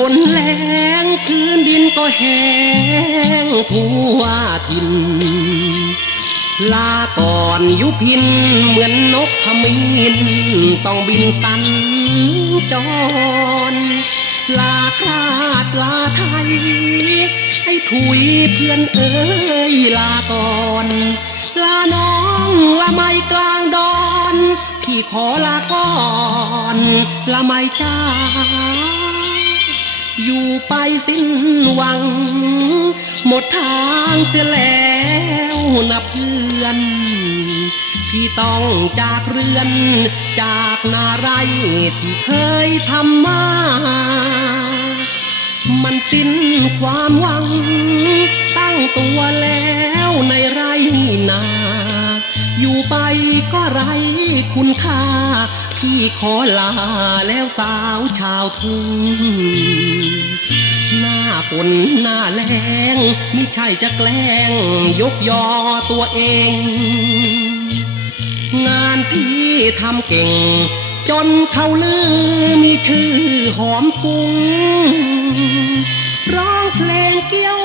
ฝนแรงพื้นดินก็แห้งทั่วทิน ลาก่อนยุพินเหมือนนกขมิ้นต้องบินสันจร ลาคาดลาไทย ให้ถุยเพื่อนเอ้ยลาก่อน ลาน้องละไมกลางดอนพี่ขอลาก่อน ละไมจ้า ไปสิ้นหวัง หมดทางเสียแล้วนะเพื่อน ที่ต้องจากเรือน จากนาไรที่เคยทำมา มันสิ้นความหวัง ตั้งตัวแล้วในไรนา อยู่ไปก็ไรคุณค่า พี่ขอลาแล้วสาวชาวทุ่งหน้าฝนหน้าแรงไม่ใช่จะแกล้ง ยกยอตัวเอง งานพี่ทำเก่ง จนเขาลือมีชื่อหอมฟุ้งร้องเพลงเกี้ยว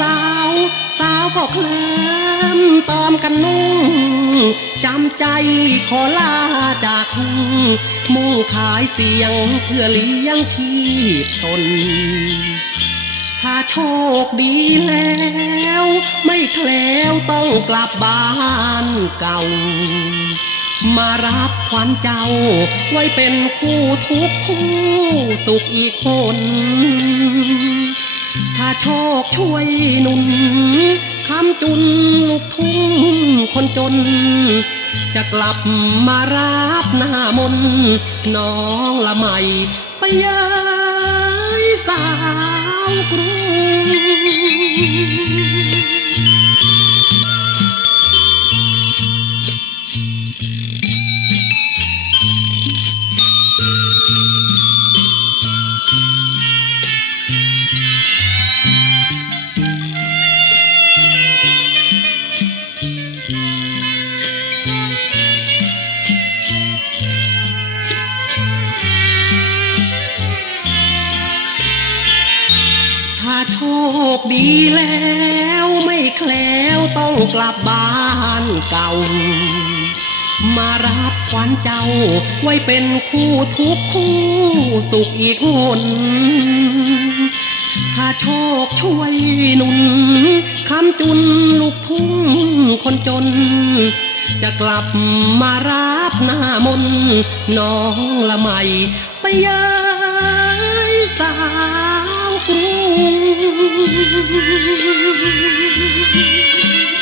สาว สาวก็เคลิ้ ตอมกันนุ่งจำใจขอลาจากทุ่งมุ่งขายเสียงเพื่อเลี้ยงชีพตน ถ้าโชคดีแล้ว ไม่แคล้วต้องกลับบ้านเก่า มารับขวัญเจ้า ไว้เป็นคู่ทุกคู่สุขอีกคน ถ้าโชคช่วยหนุนคำจุนลูกทุ่งคนจน จะกลับมารับหน้ามนน้องละไม่ ไปเย้ยสาวกรุง โชคดีแล้วไม่แคล้วต้องกลับบ้านเก่า มารับขวัญเจ้าไว้เป็นคู่ทุกคู่สุขอีกคนถ้าโชคช่วยหนุนคำจุนลูกทุ่งคนจน จะกลับมารับหน้ามนน้องละไม่ไปย้ายสาวกรุง Thank you.